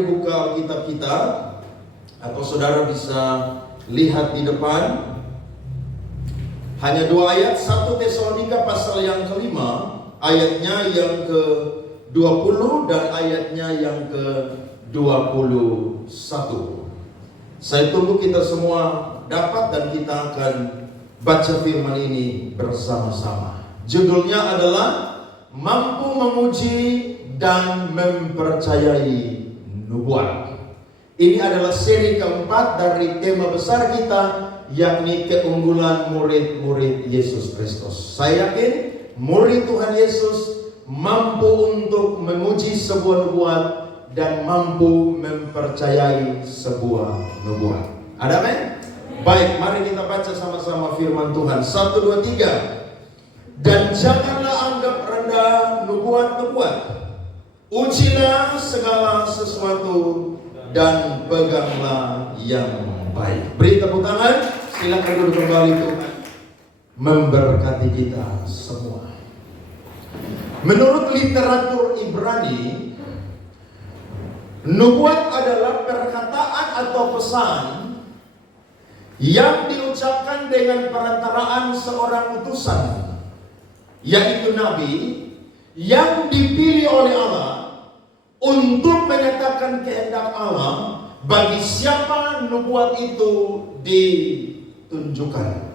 mari buka Alkitab kita, atau saudara bisa lihat di depan. Hanya 2 ayat, 1 Tesalonika pasal yang kelima, ayatnya yang ke-20 dan ayatnya yang ke-21. Saya tunggu kita semua dapat dan kita akan baca firman ini bersama-sama. Judulnya adalah Mampu Memuji dan Mempercayai Nubuat. Ini adalah seri keempat dari tema besar kita, yakni keunggulan murid-murid Yesus Kristus. Saya yakin murid Tuhan Yesus mampu untuk memuji sebuah nubuat dan mampu mempercayai sebuah nubuat. Ada amin? Baik, mari kita baca sama-sama firman Tuhan. 1, 2, 3. Dan janganlah anggap rendah nubuat-nubuat. Ujilah segala sesuatu dan peganglah yang baik. Beri tepuk tangan. Silakan duduk kembali. Tuhan memberkati kita semua. Menurut literatur Ibrani, nubuat adalah perkataan atau pesan yang diucapkan dengan perantaraan seorang utusan, yaitu nabi, yang dipilih oleh Allah untuk menyatakan kehendak Allah bagi siapa nubuat itu ditunjukkan.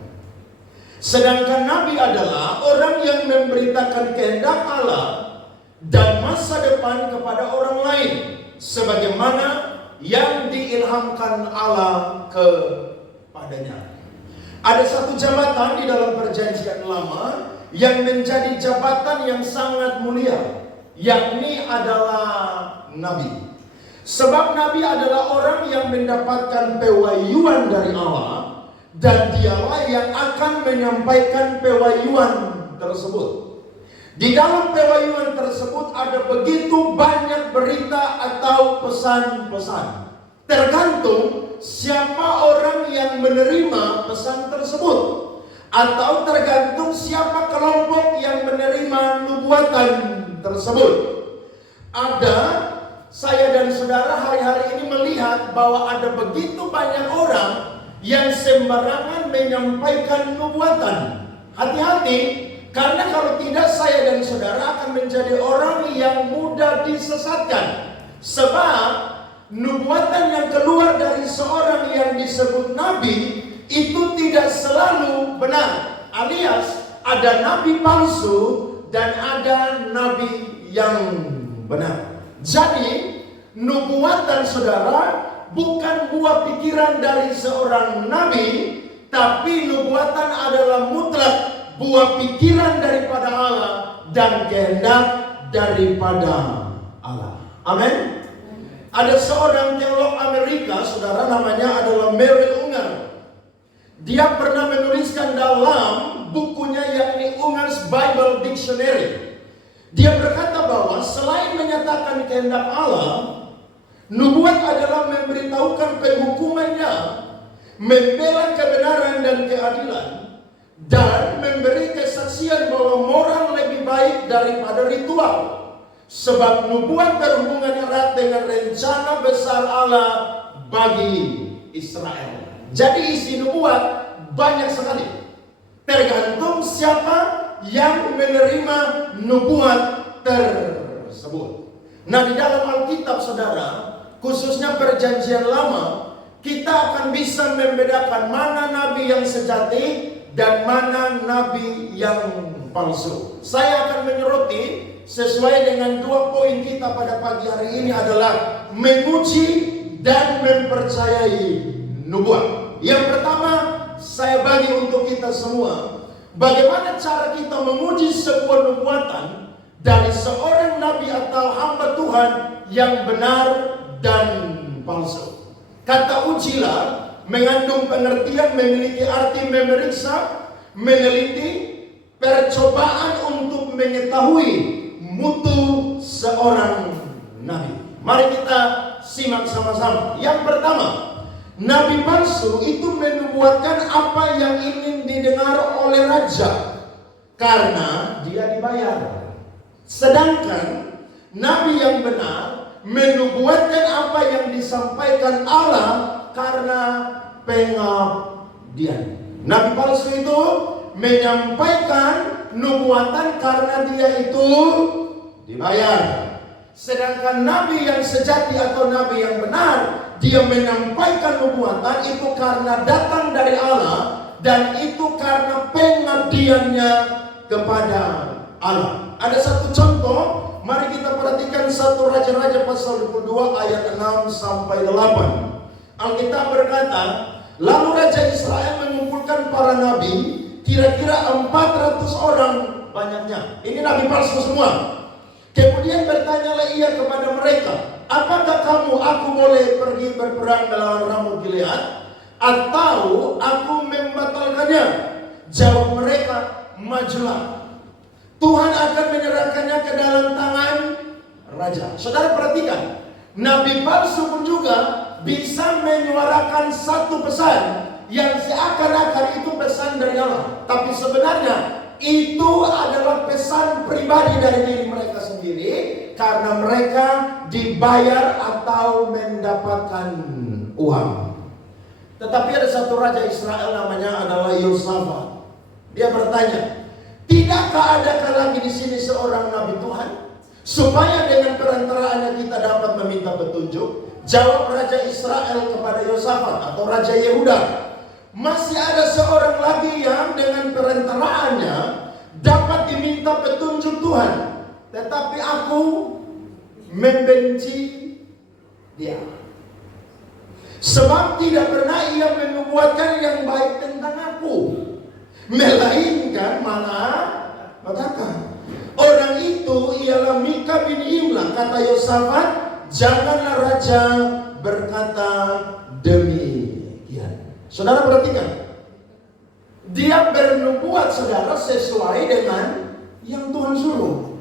Sedangkan nabi adalah orang yang memberitakan kehendak Allah dan masa depan kepada orang lain, sebagaimana yang diilhamkan Allah kepadanya. Ada satu jabatan di dalam perjanjian lama yang menjadi jabatan yang sangat mulia, yakni adalah nabi. Sebab nabi adalah orang yang mendapatkan pewahyuan dari Allah, dan dialah yang akan menyampaikan pewahyuan tersebut. Di dalam pewahyuan tersebut ada begitu banyak berita atau pesan-pesan. Tergantung siapa orang yang menerima pesan tersebut, atau tergantung siapa kelompok yang menerima nubuatan tersebut. Saya dan saudara hari-hari ini melihat bahwa ada begitu banyak orang yang sembarangan menyampaikan nubuatan. Hati-hati, karena kalau tidak saya dan saudara akan menjadi orang yang mudah disesatkan. Sebab nubuatan yang keluar dari seorang yang disebut nabi itu tidak selalu benar. Alias ada nabi palsu dan ada nabi yang benar. Jadi nubuatan saudara bukan buah pikiran dari seorang nabi, tapi nubuatan adalah mutlak buah pikiran daripada Allah dan kehendak daripada Allah. Amin. Ada seorang teolog Amerika, saudara, namanya adalah Merrill Unger. Dia pernah menuliskan dalam bukunya, yakni Unger's Bible Dictionary. Dia berkata bahwa selain menyatakan kehendak Allah, nubuat adalah memberitahukan penghukumannya, membela kebenaran dan keadilan, dan memberi kesaksian bahwa moral lebih baik daripada ritual. Sebab nubuat berhubungan erat dengan rencana besar Allah bagi Israel. Jadi isi nubuat banyak sekali. Tergantung siapa yang menerima nubuat tersebut. Nah, di dalam Alkitab saudara, khususnya perjanjian lama, kita akan bisa membedakan mana nabi yang sejati dan mana nabi yang palsu. Saya akan menyoroti sesuai dengan 2 poin kita pada pagi hari ini adalah memuji dan mempercayai nubuat. Yang pertama, saya bagi untuk kita semua, bagaimana cara kita memuji sebuah nubuatan dari seorang nabi atau hamba Tuhan yang benar dan palsu. Kata ujilah mengandung pengertian, memiliki arti memeriksa, meneliti, percobaan untuk mengetahui mutu seorang nabi. Mari kita simak sama-sama. Yang pertama, nabi palsu itu menubuatkan apa yang ingin didengar oleh raja karena dia dibayar. Sedangkan nabi yang benar menubuatkan apa apa yang disampaikan Allah karena pengabdian. Nabi palsu itu menyampaikan nubuatan karena dia itu dibayar. Sedangkan nabi yang sejati atau nabi yang benar, dia menyampaikan nubuatan itu karena datang dari Allah dan itu karena pengabdiannya kepada Allah. Ada satu contoh, mari kita perhatikan 1 Raja-Raja pasal 22 ayat 6 sampai 8. Alkitab berkata, lalu Raja Israel mengumpulkan para nabi, kira-kira 400 orang banyaknya. Ini nabi palsu semua. Kemudian bertanyalah ia kepada mereka, apakah aku boleh pergi berperang melawan Ramot Gilead, atau aku membatalkannya? Jawab mereka, majulah. Tuhan akan menyerahkannya ke dalam tangan raja. Saudara perhatikan, nabi palsu pun juga bisa menyuarakan satu pesan yang seakan-akan itu pesan dari Allah, tapi sebenarnya itu adalah pesan pribadi dari diri mereka sendiri karena mereka dibayar atau mendapatkan uang. Tetapi ada satu raja Israel namanya adalah Yosafat. Dia bertanya, tidakkah adakah lagi di sini seorang nabi Tuhan supaya dengan perantaraannya kita dapat meminta petunjuk? Jawab Raja Israel kepada Yosafat atau Raja Yehuda, masih ada seorang lagi yang dengan perantaraannya dapat diminta petunjuk Tuhan, tetapi aku membenci dia, sebab tidak pernah ia menubuatkan yang baik tentang aku, melainkan malah petaka. Orang itu ialah Mika bin Imla. Kata Yosafat, janganlah raja berkata demikian. Saudara perhatikan, dia bernubuat saudara sesuai dengan yang Tuhan suruh.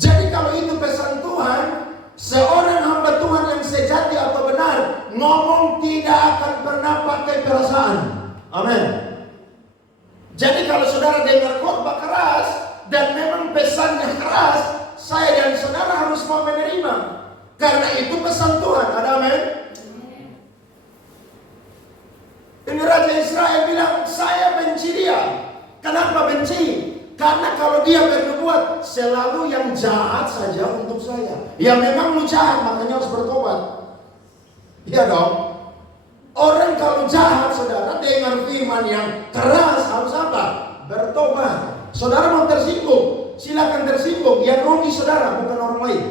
Jadi kalau itu pesan Tuhan, seorang hamba Tuhan yang sejati atau benar ngomong tidak akan pernah pakai perasaan. Amin. Jadi kalau saudara dengar khotbah keras dan memang pesannya keras, saya dan saudara harus mau menerima, karena itu pesan Tuhan. Ada amin? Ini Raja Israel bilang, saya benci dia. Kenapa benci? Karena kalau dia bernubuat selalu yang jahat saja untuk saya. Ya memang lu jahat, makanya harus bertobat. Iya dong. Orang kalau jahat, saudara dengar firman yang keras harus apa? Bertobat. Saudara mau tersinggung, silakan tersinggung. Yang rugi saudara, bukan orang lain.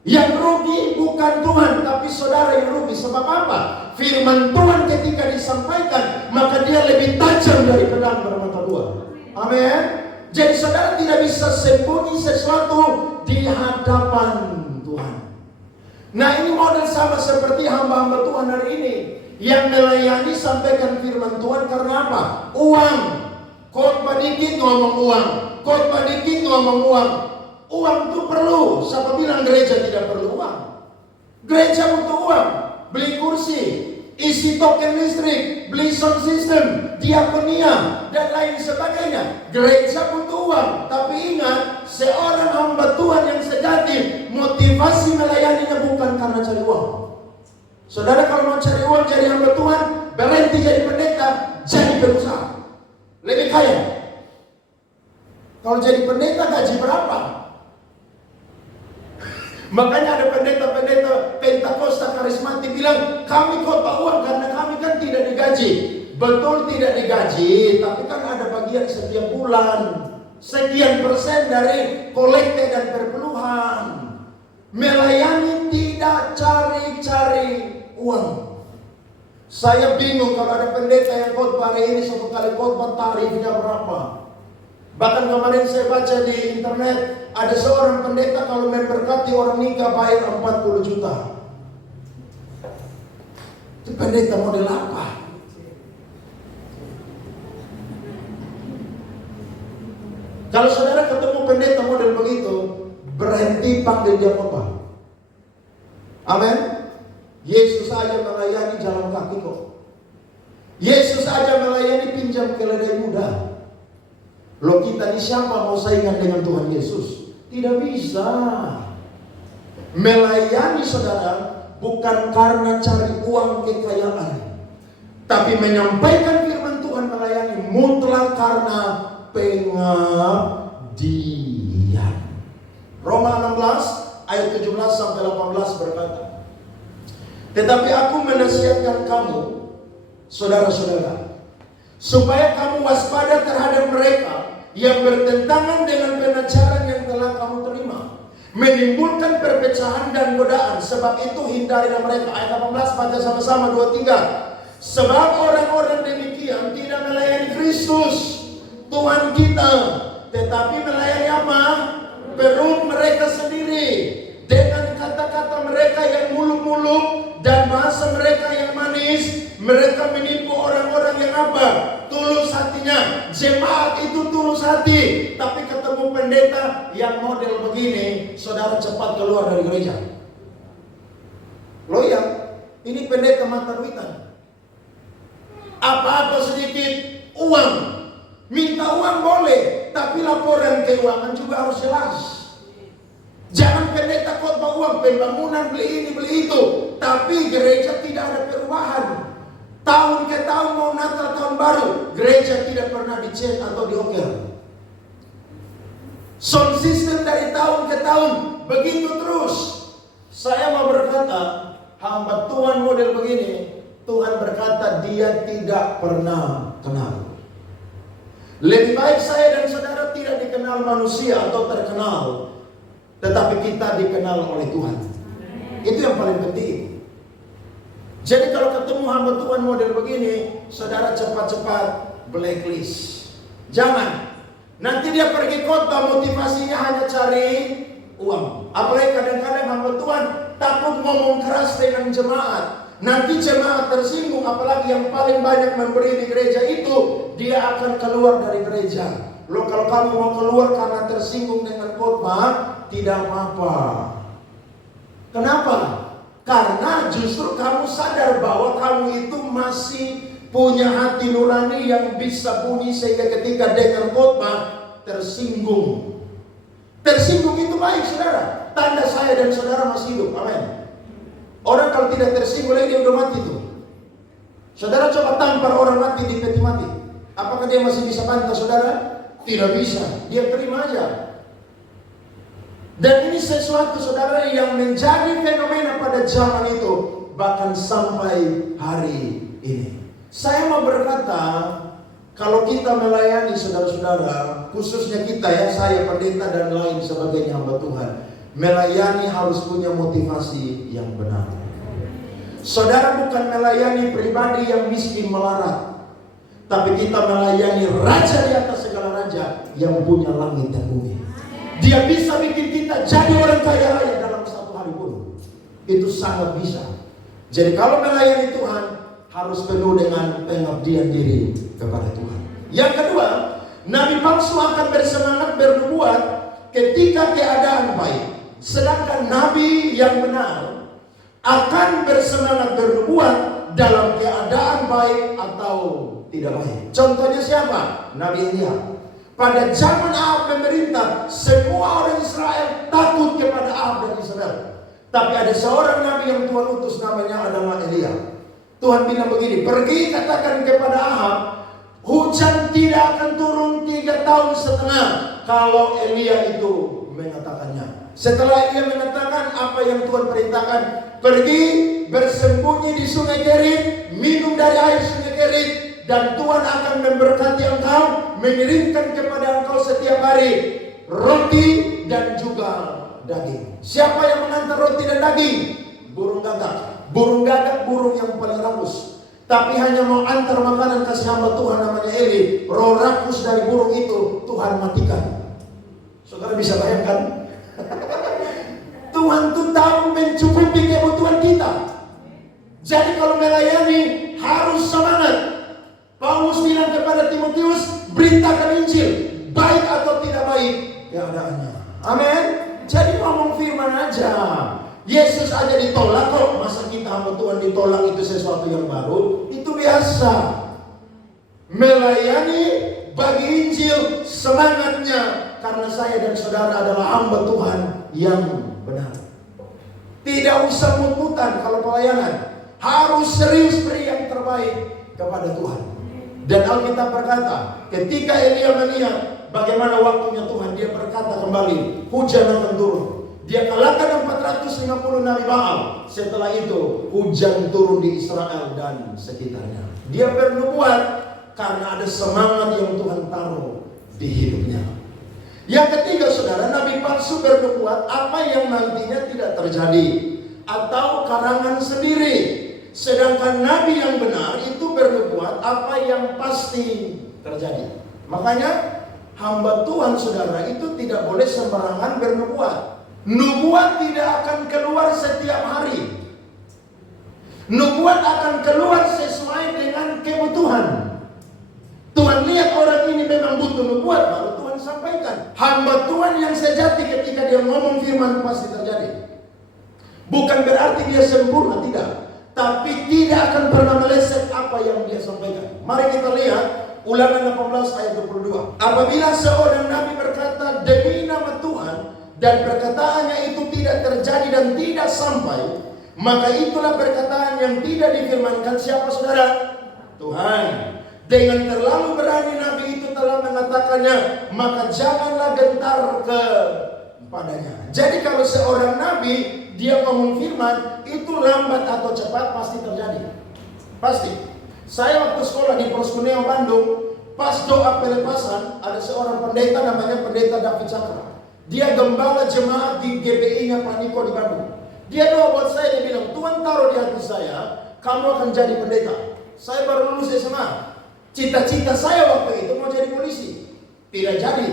Yang rugi bukan Tuhan, tapi saudara yang rugi. Sebab apa? Firman Tuhan ketika disampaikan, maka dia lebih tajam dari pedang bermata dua. Amin. Jadi saudara tidak bisa sembunyi sesuatu di hadapan Tuhan. Nah, ini model sama seperti hamba-hamba Tuhan hari ini yang melayani sampaikan firman Tuhan karena apa? Uang. Khotbah dikit ngomong uang, khotbah dikit ngomong uang. Uang itu perlu. Siapa bilang gereja tidak perlu uang? Gereja butuh uang. Beli kursi, isi token listrik, beli sound system, diakonia, dan lain sebagainya. Gereja butuh uang. Tapi ingat, seorang hamba Tuhan yang sejati, motivasi melayaninya bukan karena cari uang. Saudara kalau mau cari uang jadi hamba Tuhan, berhenti jadi pendeta, jadi pengusaha. Lebih kaya. Kalau jadi pendeta gaji berapa? Makanya ada pendeta-pendeta Pentakosta karismatik bilang, kami khotbah uang karena kami kan tidak digaji. Betul tidak digaji, tapi kan ada bagian setiap bulan. Sekian persen dari kolekte dan perpuluhan. Melayani tidak cari-cari uang. Saya bingung kalau ada pendeta yang khotbah hari ini satu kali khotbah tarifnya berapa. Bahkan kemarin saya baca di internet, ada seorang pendeta kalau memberkati orang nikah bayar 40 juta. Itu pendeta model apa? Kalau saudara ketemu pendeta model begitu, berhenti panggil dia khotbah. Amin. Yesus aja melayani jalan kaki kok. Yesus aja melayani pinjam keledai muda. Loh, kita ini siapa mau saingan dengan Tuhan Yesus? Tidak bisa. Melayani saudara bukan karena cari uang kekayaan, tapi menyampaikan firman Tuhan melayani mutlak karena pengabdian. Roma 16 ayat 17 sampai 18 berkata, tetapi aku menasihatkan kamu, saudara-saudara, supaya kamu waspada terhadap mereka yang bertentangan dengan pengajaran yang telah kamu terima, menimbulkan perpecahan dan godaan. Sebab itu hindarilah mereka. Ayat 18 baca sama-sama 2-3. Sebab orang-orang demikian tidak melayani Kristus Tuhan kita, tetapi melayani apa? Perut mereka sendiri, dengan kata-kata mereka yang muluk-muluk dan bahasa mereka yang manis. Mereka menipu orang-orang yang apa? Tulus hatinya. Jemaat itu tulus hati, tapi ketemu pendeta yang model begini, saudara cepat keluar dari gereja. Loh ya, ini pendeta mata duitan. Apa-apa sedikit uang, minta uang boleh, tapi laporan keuangan juga harus jelas. Jangan pendeta khotbah uang, pembangunan, beli ini, beli itu, tapi gereja tidak ada perubahan. Tahun ke tahun, mau Natal, tahun baru, gereja tidak pernah dicek atau dioker. Sound system dari tahun ke tahun, begitu terus. Saya mau berkata, hamba Tuhan model begini, Tuhan berkata dia tidak pernah kenal. Lebih baik saya dan saudara tidak dikenal manusia atau terkenal, tetapi kita dikenal oleh Tuhan. Itu yang paling penting. Jadi kalau ketemu hamba Tuhan model begini, saudara cepat-cepat blacklist. Jangan. Nanti dia pergi khotbah motivasinya hanya cari uang. Apalagi kadang-kadang hamba Tuhan takut ngomong keras dengan jemaat. Nanti jemaat tersinggung, apalagi yang paling banyak memberi di gereja itu, dia akan keluar dari gereja. Loh, kalau kamu mau keluar karena tersinggung dengan khotbah, tidak apa-apa. Kenapa? Karena justru kamu sadar bahwa kamu itu masih punya hati nurani yang bisa bunyi sehingga ketika dengar khotbah tersinggung. Tersinggung itu baik, saudara. Tanda saya dan saudara masih hidup. Amin. Orang kalau tidak tersinggung lagi dia udah mati tuh. Saudara coba tampar orang mati di peti mati. Apakah dia masih bisa bantah saudara? Tidak bisa. Dia terima aja. Dan ini sesuatu saudara yang menjadi fenomena pada zaman itu, bahkan sampai hari ini. Saya mau berkata, kalau kita melayani saudara-saudara, khususnya kita ya, saya pendeta dan lain sebagainya hamba Tuhan, melayani harus punya motivasi yang benar. Saudara bukan melayani pribadi yang miskin melarat, tapi kita melayani raja di atas segala raja yang punya langit dan bumi. Dia bisa bikin kita jadi orang kaya raya dalam satu hari pun. Itu sangat bisa. Jadi kalau melayani Tuhan harus penuh dengan pengabdian diri kepada Tuhan. Yang kedua, nabi palsu akan bersemangat bernubuat ketika keadaan baik. Sedangkan nabi yang benar akan bersemangat bernubuat dalam keadaan baik atau tidak baik. Contohnya siapa? Nabi Elia. Pada zaman Ahab memerintah, semua orang Israel takut kepada Ahab dan Israel. Tapi ada seorang nabi yang Tuhan utus, namanya adalah Elia. Tuhan bilang begini, pergi katakan kepada Ahab, hujan tidak akan turun 3 tahun setengah kalau Elia itu mengatakannya. Setelah Elia mengatakan apa yang Tuhan perintahkan, pergi bersembunyi di sungai Kerit, minum dari air sungai Kerit, dan Tuhan akan memberkati engkau, mengirimkan kepada engkau setiap hari roti dan juga daging. Siapa yang mengantar roti dan daging? Burung gagak. Burung gagak burung yang paling rakus, tapi hanya mau antar makanan kasih hamba Tuhan namanya Eli. Roh rakus dari burung itu Tuhan matikan. Saudara bisa bayangkan? Tuhan tuh tahu mencukupi kebutuhan kita. Jadi kalau melayani harus semangat. Paulus bilang kepada Timotius, beritakan Injil, baik atau tidak baik keadaannya. Amin. Jadi ngomong firman aja. Yesus aja ditolak kok, masa kita hamba Tuhan ditolak itu sesuatu yang baru? Itu biasa. Melayani bagi Injil semangatnya, karena saya dan saudara adalah hamba Tuhan yang benar. Tidak usah mut-mutan. Kalau baik kepada Tuhan. Dan Alkitab berkata, ketika Elia melihat bagaimana waktunya Tuhan, dia berkata kembali, hujan akan turun. Dia kalahkan 450 nabi Baal. Setelah itu hujan turun di Israel dan sekitarnya. Dia bernubuat karena ada semangat yang Tuhan taruh di hidupnya. Yang ketiga saudara, nabi palsu bernubuat apa yang nantinya tidak terjadi atau karangan sendiri. Sedangkan nabi yang benar itu bernubuat apa yang pasti terjadi. Makanya hamba Tuhan saudara itu tidak boleh sembarangan bernubuat. Nubuat tidak akan keluar setiap hari. Nubuat akan keluar sesuai dengan kebutuhan. Tuhan lihat orang ini memang butuh nubuat, baru Tuhan sampaikan. Hamba Tuhan yang sejati ketika dia ngomong firman pasti terjadi. Bukan berarti dia sempurna, tidak. Tapi tidak akan pernah meleset apa yang dia sampaikan. Mari kita lihat Ulangan 18 ayat 22. Apabila seorang nabi berkata demi nama Tuhan dan perkataannya itu tidak terjadi dan tidak sampai, maka itulah perkataan yang tidak difirmankan siapa saudara? Tuhan. Dengan terlalu berani nabi itu telah mengatakannya, maka janganlah gentar kepadanya. Jadi kalau seorang nabi dia ngomong firman, itu lambat atau cepat pasti terjadi. Pasti. Saya waktu sekolah di Proskuneo Bandung, pas doa pelepasan, ada seorang pendeta namanya Pendeta David Cakra. Dia gembala jemaat di GBI-nya Pak Niko di Bandung. Dia doa buat saya, dia bilang, Tuhan taruh di hati saya, kamu akan jadi pendeta. Saya baru lulus SMA. Cita-cita saya waktu itu mau jadi polisi. Tidak jadi.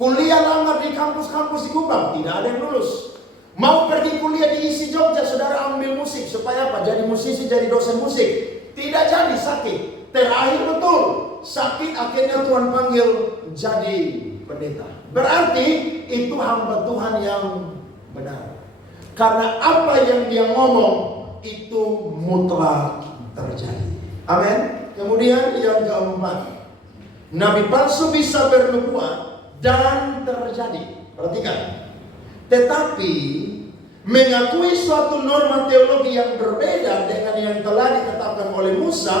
Kuliah lamar di kampus-kampus di Kupang, tidak ada yang lulus. Mau pergi kuliah di ISI Jogja, saudara ambil musik. Supaya apa? Jadi musisi, jadi dosen musik. Tidak jadi, sakit. Terakhir betul, sakit, akhirnya Tuhan panggil jadi pendeta. Berarti itu hamba Tuhan yang benar. Karena apa yang dia ngomong itu mutlak terjadi. Amin. Kemudian yang keempat, nabi palsu bisa bernubuat dan terjadi. Perhatikan. Tetapi mengakui suatu norma teologi yang berbeda dengan yang telah ditetapkan oleh Musa,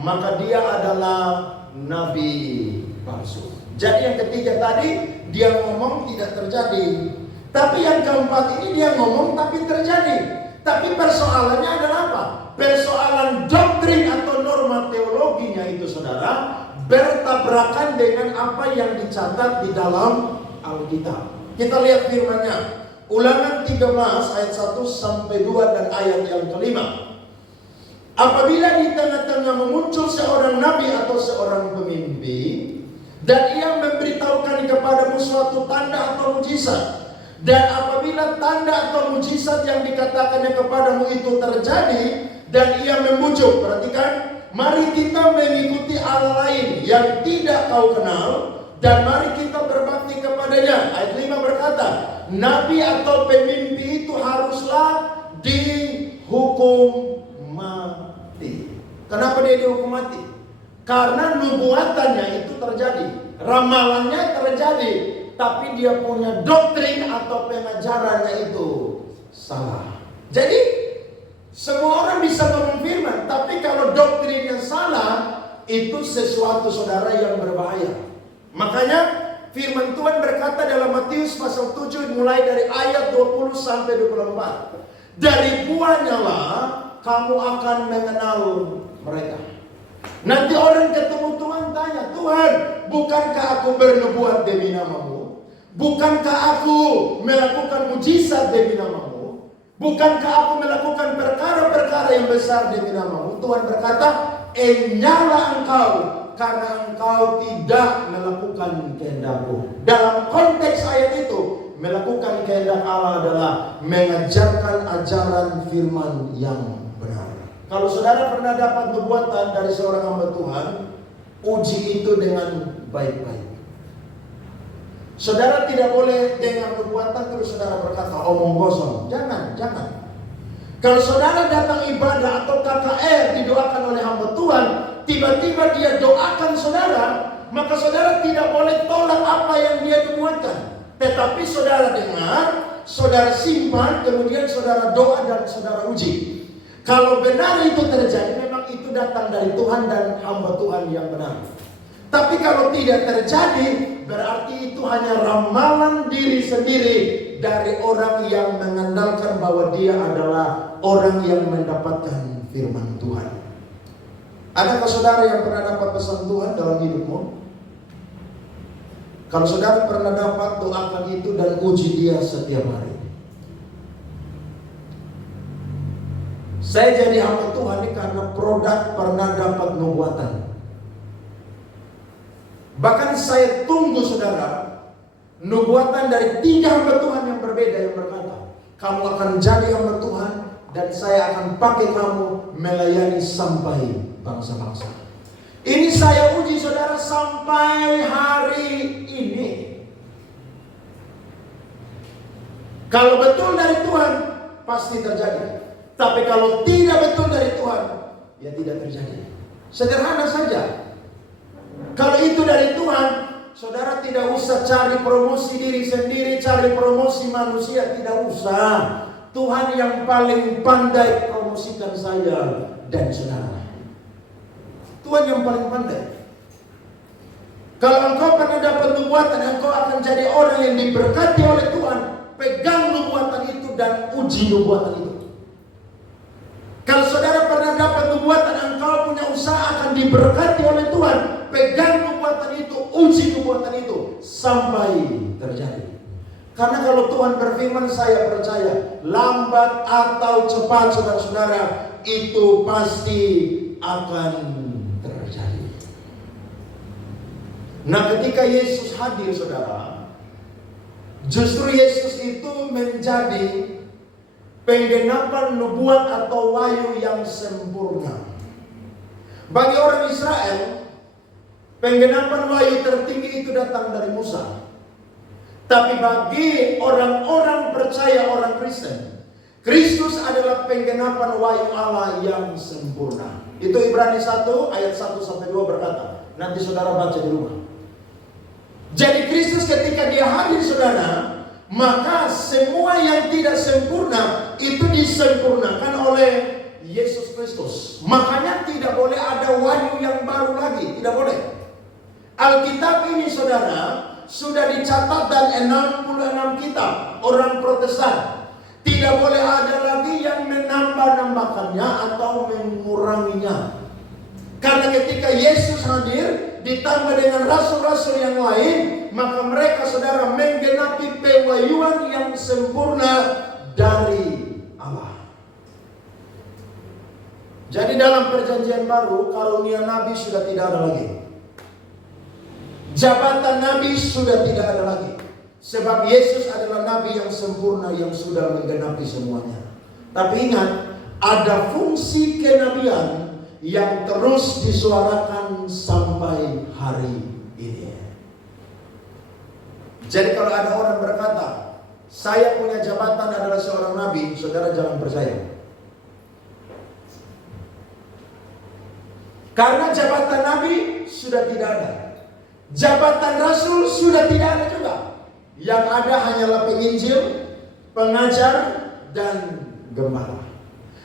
maka dia adalah nabi palsu. Jadi yang ketiga tadi dia ngomong tidak terjadi. Tapi yang keempat ini dia ngomong tapi terjadi. Tapi persoalannya adalah apa? Persoalan doktrin atau norma teologinya itu saudara bertabrakan dengan apa yang dicatat di dalam Alkitab. Kita lihat firman-Nya. Ulangan 13 ayat 1 sampai 2 dan ayat yang kelima. Apabila di tengah-tengah memuncul seorang nabi atau seorang pemimpin dan ia memberitahukan kepadamu suatu tanda atau mujizat, dan apabila tanda atau mujizat yang dikatakannya kepadamu itu terjadi dan ia membujuk, perhatikan, mari kita mengikuti Allah lain yang tidak kau kenal dan mari kita berbakti kepadanya. Ayat 5 berkata, nabi atau pemimpin itu haruslah dihukum mati. Kenapa dia dihukum mati? Karena nubuatannya itu terjadi, ramalannya terjadi, tapi dia punya doktrin atau pengajarannya itu salah. Jadi semua orang bisa ngomong firman, tapi kalau doktrinnya salah, itu sesuatu saudara yang berbahaya. Makanya firman Tuhan berkata dalam Matius pasal 7 mulai dari ayat 20 sampai 24. Dari buahnya lah kamu akan mengenal mereka. Nanti orang ketemu Tuhan tanya, Tuhan, bukankah aku bernubuat demi namamu? Bukankah aku melakukan mujizat demi namamu? Bukankah aku melakukan perkara-perkara yang besar demi namamu? Tuhan berkata, enyalah engkau, karena engkau tidak melakukan kehendak-Ku. Dalam konteks ayat itu, melakukan kehendak Allah adalah mengajarkan ajaran firman yang benar. Kalau saudara pernah dapat nubuatan dari seorang hamba Tuhan, uji itu dengan baik-baik. Saudara tidak boleh dengar nubuatan terus saudara berkata omong kosong. Jangan. Kalau saudara datang ibadah atau KKR didoakan oleh hamba Tuhan, tiba-tiba dia doakan saudara, maka saudara tidak boleh tolak apa yang dia nubuatkan. Tetapi saudara dengar, saudara simpan, kemudian saudara doa dan saudara uji. Kalau benar itu terjadi, memang memang itu datang dari Tuhan dan hamba Tuhan yang benar. Tapi kalau tidak terjadi, berarti itu hanya ramalan diri sendiri dari orang yang mengandalkan bahwa dia adalah orang yang mendapatkan firman Tuhan. Adakah saudara yang pernah dapat pesan Tuhan dalam hidupmu? Kalau saudara pernah dapat, doakan itu dan uji dia setiap hari. Saya jadi hamba Tuhan ini karena produk pernah dapat nubuatan. Bahkan saya tunggu saudara, nubuatan dari 3 hamba Tuhan yang berbeda yang berkata, kamu akan jadi hamba Tuhan dan saya akan pakai kamu melayani sampai bangsa-bangsa. Ini saya uji saudara sampai hari ini. Kalau betul dari Tuhan, pasti terjadi. Tapi kalau tidak betul dari Tuhan, ya tidak terjadi. Sederhana saja. Kalau itu dari Tuhan, saudara tidak usah cari promosi diri sendiri, cari promosi manusia, tidak usah. Tuhan yang paling pandai promosikan saya dan saudara. Tuhan yang paling pandai. Kalau engkau pernah dapat nubuatan, engkau akan jadi orang yang diberkati oleh Tuhan. Pegang nubuatan itu dan uji nubuatan itu. Kalau saudara pernah dapat nubuatan, engkau punya usaha akan diberkati oleh Tuhan. Pegang nubuatan itu, uji nubuatan itu sampai terjadi. Karena kalau Tuhan berfirman, saya percaya lambat atau cepat saudara-saudara itu pasti akan terjadi. Nah, ketika Yesus hadir saudara, justru Yesus itu menjadi penggenapan nubuat atau wahyu yang sempurna. Bagi orang Israel, penggenapan wahyu tertinggi itu datang dari Musa. Tapi bagi orang-orang percaya, orang Kristen, Kristus adalah penggenapan wahyu Allah yang sempurna. Itu Ibrani 1 ayat 1-2 berkata. Nanti saudara baca di rumah. Jadi Kristus ketika dia hadir saudara, maka semua yang tidak sempurna itu disempurnakan oleh Yesus Kristus. Makanya tidak boleh ada wahyu yang baru lagi, tidak boleh. Alkitab ini saudara sudah dicatat dan 66 kitab orang Protestan. Tidak boleh ada lagi yang menambah-nambahkannya atau menguranginya. Karena ketika Yesus hadir ditambah dengan rasul-rasul yang lain, maka mereka saudara menggenapi pewahyuan yang sempurna dari Allah. Jadi dalam perjanjian baru, karunia Nabi sudah tidak ada lagi. Jabatan Nabi sudah tidak ada lagi. Sebab Yesus adalah Nabi yang sempurna yang sudah menggenapi semuanya. Tapi ingat, ada fungsi kenabian yang terus disuarakan sampai hari ini. Jadi kalau ada orang berkata, saya punya jabatan adalah seorang nabi, saudara jangan percaya. Karena jabatan nabi sudah tidak ada. Jabatan rasul sudah tidak ada juga. Yang ada hanyalah penginjil, pengajar, dan gembala.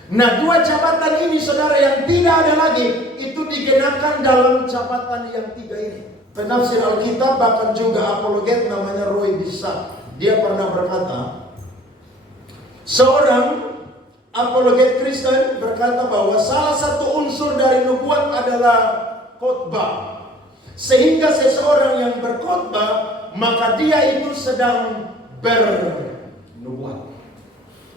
Nah, 2 jabatan ini saudara yang tidak ada lagi, itu digenakan dalam jabatan yang 3 ini. Penafsir Alkitab bahkan juga apologet namanya Roy Bisa, dia pernah berkata, seorang apologet Kristen berkata bahwa salah satu unsur dari nubuat adalah khotbah. Sehingga seseorang yang berkhotbah, maka dia itu sedang bernubuat.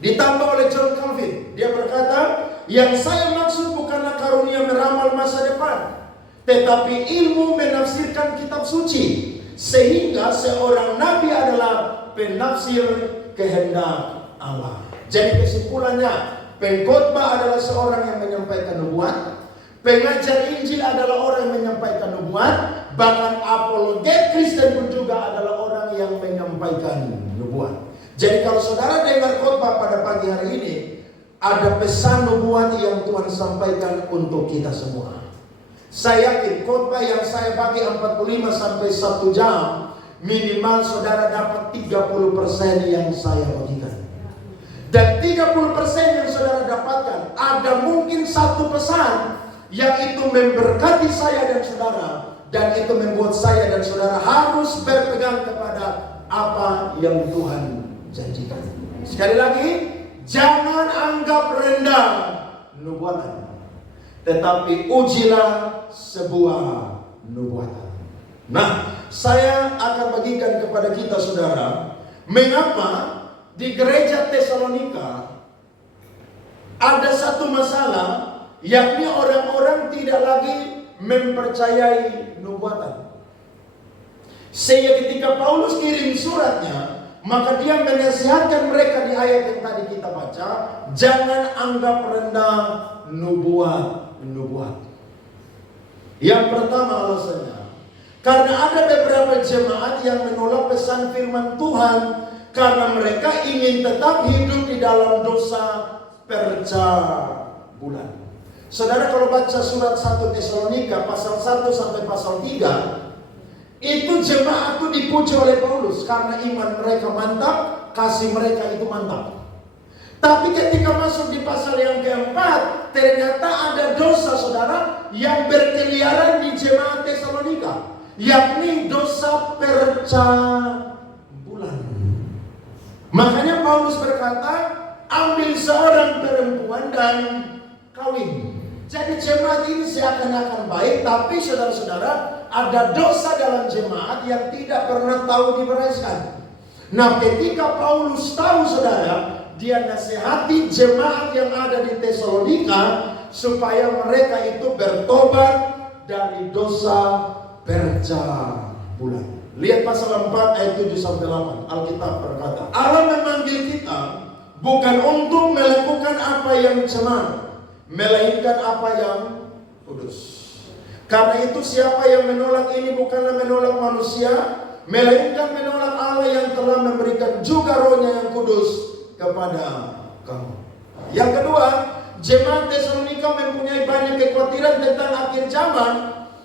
Ditambah oleh John Calvin, dia berkata, yang saya maksud bukanlah karunia meramal masa depan, tetapi ilmu menafsirkan kitab suci, sehingga seorang nabi adalah penafsir kehendak Allah. Jadi kesimpulannya, pengkhotbah adalah seorang yang menyampaikan nubuat, pengajar Injil adalah orang yang menyampaikan nubuat, bahkan apologet Kristen pun juga adalah orang yang menyampaikan nubuat. Jadi kalau saudara dengar khotbah pada pagi hari ini, ada pesan nubuat yang Tuhan sampaikan untuk kita semua. Saya yakin khotbah yang saya bagi 45 sampai 1 jam, minimal saudara dapat 30% yang saya bagikan. Dan 30% yang saudara dapatkan, ada mungkin satu pesan yang itu memberkati saya dan saudara, dan itu membuat saya dan saudara harus berpegang kepada apa yang Tuhan janjikan. Sekali lagi, jangan anggap rendah nubuatan, tetapi ujilah sebuah nubuatan. Nah, saya akan bagikan kepada kita saudara, mengapa di gereja Tesalonika ada satu masalah, yakni orang-orang tidak lagi mempercayai nubuatan. Sehingga ketika Paulus kirim suratnya, maka dia menasihatkan mereka di ayat yang tadi kita baca, jangan anggap rendah nubuat. Yang pertama alasannya, karena ada beberapa jemaat yang menolak pesan firman Tuhan karena mereka ingin tetap hidup di dalam dosa percabulan. Saudara kalau baca surat 1 Tesalonika pasal 1 sampai pasal 3, itu jemaat itu dipuji oleh Paulus karena iman mereka mantap, kasih mereka itu mantap. Tapi ketika masuk di pasal yang keempat, ternyata ada dosa saudara yang berkeliaran di jemaat Tesalonika, yakni dosa percabulan. Makanya Paulus berkata, ambil seorang perempuan dan kawin. Jadi jemaat ini seakan-akan baik, tapi saudara-saudara, ada dosa dalam jemaat yang tidak pernah tahu dibereskan. Nah, ketika Paulus tahu saudara, dia nasihati jemaat yang ada di Tesalonika supaya mereka itu bertobat dari dosa percabulan. Lihat pasal 4 ayat 7 sampai 8. Alkitab berkata, Allah memanggil kita bukan untuk melakukan apa yang cemar, melainkan apa yang kudus. Karena itu siapa yang menolak ini bukanlah menolak manusia, melainkan menolak Allah yang telah memberikan juga rohnya yang kudus kepada kamu. Yang kedua, jemaat Tesalonika mempunyai banyak kekhawatiran tentang akhir zaman,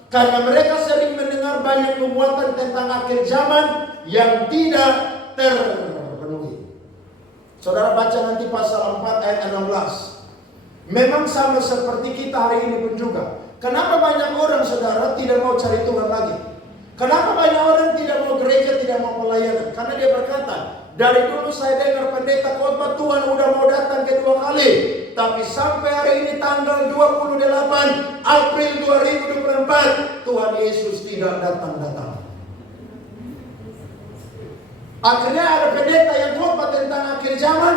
karena mereka sering mendengar banyak nubuatan tentang akhir zaman yang tidak terpenuhi. Saudara baca nanti pasal 4 ayat 16. Memang sama seperti kita hari ini pun juga. Kenapa banyak orang saudara tidak mau cari Tuhan lagi? Kenapa banyak orang tidak mau gereja, tidak mau pelayanan? Karena dia berkata, dari dulu saya dengar pendeta khotbah Tuhan udah mau datang kedua kali, tapi sampai hari ini tanggal 28 April 2024 Tuhan Yesus tidak datang-datang. Akhirnya ada pendeta yang khotbah tentang akhir zaman,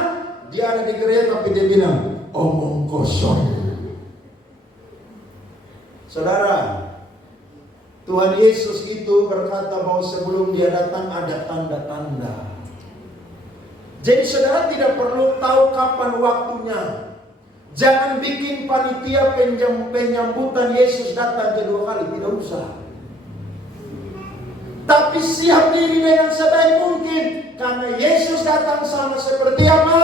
dia ada di gereja tapi dia bilang omong kosong. Saudara, Tuhan Yesus itu berkata bahwa sebelum dia datang ada tanda-tanda. Jadi saudara tidak perlu tahu kapan waktunya. Jangan bikin panitia penyambutan Yesus datang kedua kali, tidak usah. Tapi siap diri dengan sebaik mungkin, karena Yesus datang sama seperti apa?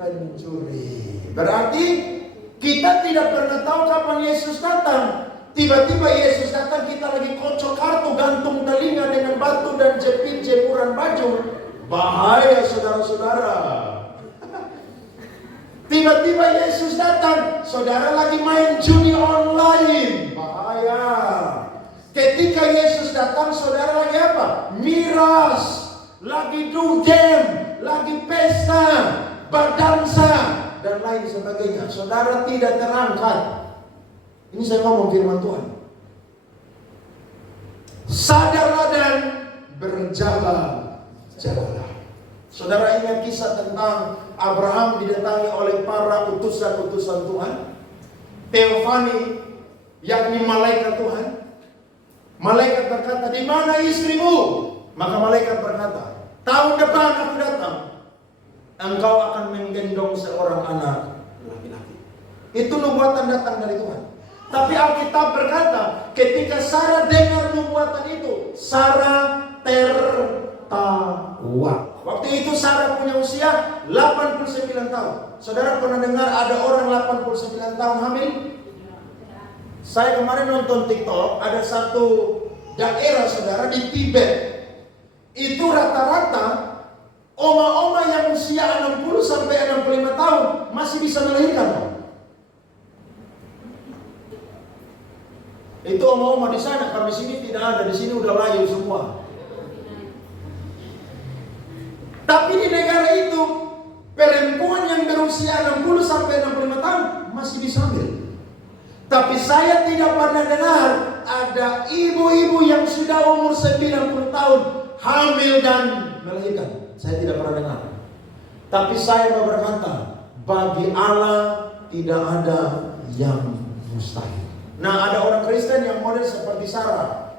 Pencuri. Berarti kita tidak pernah tahu kapan Yesus datang. Tiba-tiba Yesus datang, kita lagi kocok kartu, gantung telinga dengan batu dan jepit jemuran baju. Bahaya saudara-saudara. Tiba-tiba Yesus datang, saudara lagi main judi online. Bahaya. Ketika Yesus datang, saudara lagi apa? Miras, lagi do game, lagi pesta, berdansa, dan lain sebagainya. Saudara tidak terangkat. Ini saya ngomong firman Tuhan. Sadarlah dan berjaga-jagalah. Saudara ingat kisah tentang Abraham didatangi oleh para utusan-utusan Tuhan. Teofani, yakni malaikat Tuhan. Malaikat berkata, di mana istrimu? Maka malaikat berkata, tahun depan aku datang, engkau akan menggendong seorang anak laki-laki. Itu nubuatan datang dari Tuhan. Tapi Alkitab berkata, ketika Sarah dengar nubuatan itu, Sarah tertawa. Waktu itu Sarah punya usia 89 tahun. Saudara pernah dengar ada orang 89 tahun hamil? Saya kemarin nonton TikTok, ada satu daerah saudara di Tibet. Itu rata-rata oma-oma yang usia 60 sampai 65 tahun masih bisa melahirkan. Itu oma-oma di sana, kalau di sini tidak ada, di sini udah layu semua. Tapi di negara itu, perempuan yang berusia 60 sampai 65 tahun masih bisa hamil. Tapi saya tidak pernah dengar ada ibu-ibu yang sudah umur 90 tahun hamil dan melahirkan. Saya tidak pernah dengar. Tapi saya mau berkata, bagi Allah tidak ada yang mustahil. Nah, ada orang Kristen yang model seperti Sarah.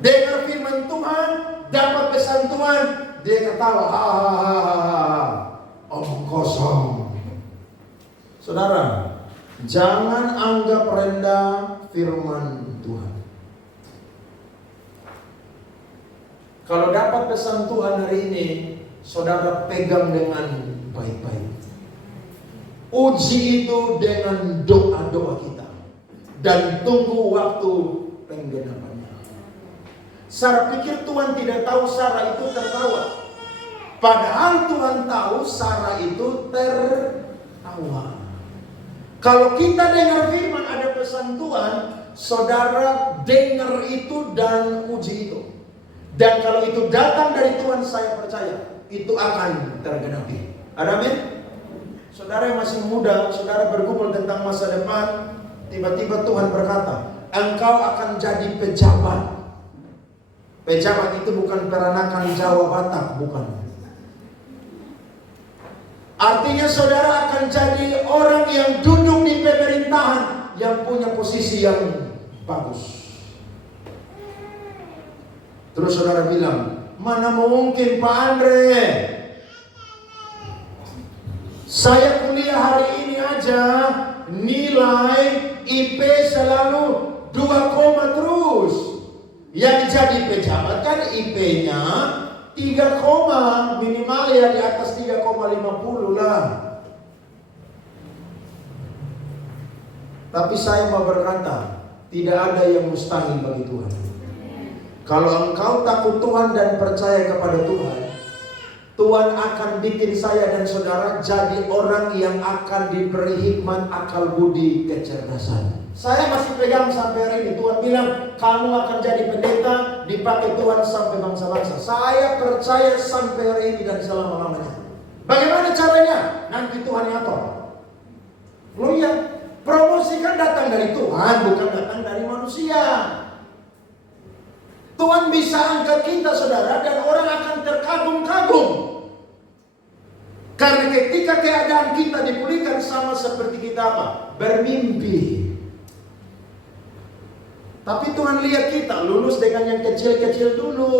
Dengar firman Tuhan, dapat pesan Tuhan, dia ketawa, hahaha, omong kosong. Saudara, jangan anggap rendah firman Tuhan. Kalau dapat pesan Tuhan hari ini, saudara pegang dengan baik-baik. Uji itu dengan doa-doa kita. Dan tunggu waktu penggenapannya. Sarah pikir Tuhan tidak tahu Sarah itu tertawa. Padahal Tuhan tahu Sarah itu tertawa. Kalau kita dengar firman ada pesan Tuhan, saudara dengar itu dan uji itu. Dan kalau itu datang dari Tuhan, saya percaya itu akan tergenapi. Amin. Saudara yang masih muda, saudara bergumul tentang masa depan, tiba-tiba Tuhan berkata, engkau akan jadi pejabat. Pejabat itu bukan peranakan Jawa Batak, bukan. Artinya saudara akan jadi orang yang duduk di pemerintahan, yang punya posisi yang bagus. Terus saudara bilang, mana mungkin Pak Andre? Saya kuliah hari ini aja, nilai IP selalu 2, terus. Yang jadi pejabat kan IP-nya 3, minimal ya di atas 3,50 lah. Tapi saya mau berkata, tidak ada yang mustahil bagi Tuhan. Kalau engkau takut Tuhan dan percaya kepada Tuhan, Tuhan akan bikin saya dan saudara jadi orang yang akan diberi hikmat, akal budi, kecerdasan. Saya masih pegang sampai hari ini. Tuhan bilang, kamu akan jadi pendeta, dipakai Tuhan sampai bangsa-bangsa. Saya percaya sampai hari ini dan selama-lamanya. Bagaimana caranya? Nanti Tuhan yang atur. Lo ya, promosi kan datang dari Tuhan, bukan datang dari manusia. Tuhan bisa angkat kita saudara, dan orang akan terkagum-kagum. Karena ketika keadaan kita dipulihkan, sama seperti kita apa? Bermimpi. Tapi Tuhan lihat kita lulus dengan yang kecil-kecil dulu.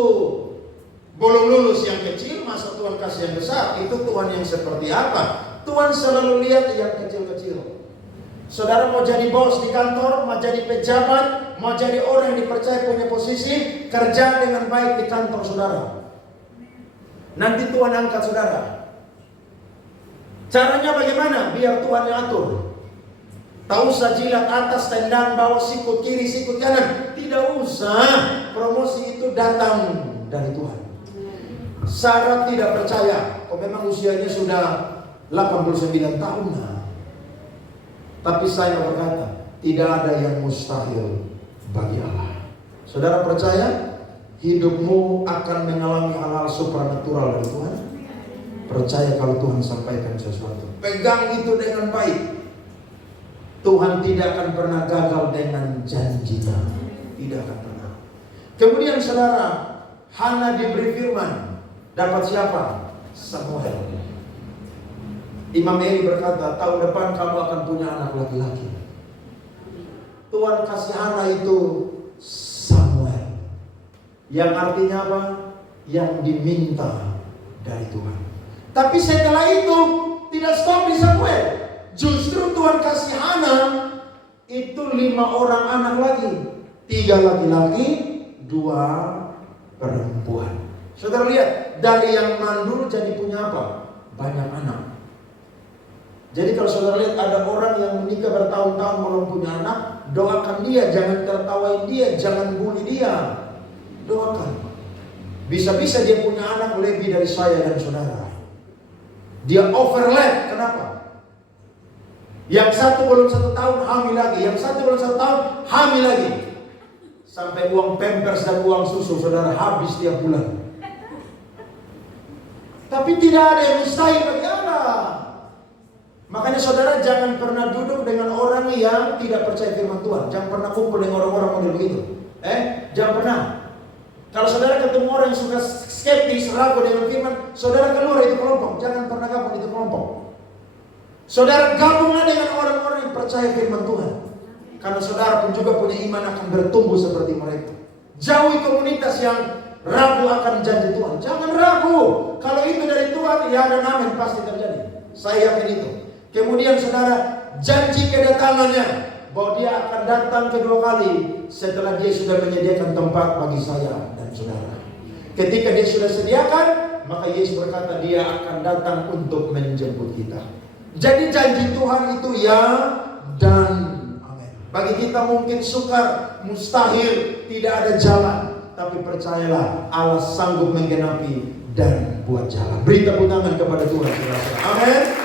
Belum lulus yang kecil, masa Tuhan kasih yang besar? Itu Tuhan yang seperti apa? Tuhan selalu lihat yang kecil-kecil. Saudara mau jadi bos di kantor, mau jadi pejabat, mau jadi orang yang dipercaya punya posisi, kerja dengan baik di kantor saudara. Nanti Tuhan angkat saudara. Caranya bagaimana? Biar Tuhan yang atur. Tak usah jilat atas, tendang bawah, sikut kiri, sikut kanan. Tidak usah. Promosi itu datang dari Tuhan. Sarah tidak percaya. Kok memang usianya sudah 89 tahun. Tapi saya berkata, tidak ada yang mustahil bagi Allah. Saudara percaya hidupmu akan mengalami hal-hal supranatural dari Tuhan? Percaya kalau Tuhan sampaikan sesuatu. Pegang itu dengan baik. Tuhan tidak akan pernah gagal dengan janjinya. Tidak akan pernah. Kemudian saudara, Hana diberi firman. Dapat siapa? Samuel. Imam Eli berkata, tahun depan kamu akan punya anak laki-laki. Tuhan kasih Hana itu Samuel. Yang artinya apa? Yang diminta dari Tuhan. Tapi setelah itu tidak stop di Samuel. Justru Tuhan kasih Hana itu 5 orang anak lagi. 3 laki-laki, 2 perempuan. Saudara lihat, dari yang mandul jadi punya apa? Banyak anak. Jadi kalau saudara lihat ada orang yang menikah bertahun-tahun belum punya anak, doakan dia, jangan tertawain dia, jangan bully dia. Doakan. Bisa-bisa dia punya anak lebih dari saya dan saudara. Dia overlap, kenapa? Yang satu belum 1 tahun hamil lagi, yang satu belum 1 tahun hamil lagi. Sampai uang pampers dan uang susu saudara habis tiap bulan. Tapi tidak ada yang mustahil bagi Allah. Makanya saudara jangan pernah duduk dengan orang yang tidak percaya firman Tuhan. Jangan pernah kumpul dengan orang-orang model begitu. Jangan pernah. Kalau saudara ketemu orang yang suka skeptis, ragu dengan firman, saudara keluar itu kelompok. Jangan pernah gabung itu kelompok. Saudara gabunglah dengan orang-orang yang percaya firman Tuhan. Karena saudara pun juga punya iman akan bertumbuh seperti mereka. Jauhi komunitas yang ragu akan janji Tuhan. Jangan ragu. Kalau itu dari Tuhan, ya ada nama yang pasti terjadi. Saya yakin itu. Kemudian saudara, janji kedatangannya. Bahwa dia akan datang kedua kali setelah dia sudah menyediakan tempat bagi saya dan saudara. Ketika dia sudah sediakan, maka Yesus berkata dia akan datang untuk menjemput kita. Jadi janji Tuhan itu ya dan amin. Bagi kita mungkin sukar, mustahil, tidak ada jalan. Tapi percayalah Allah sanggup menggenapi dan buat jalan. Beri tepuk tangan kepada Tuhan. Amin.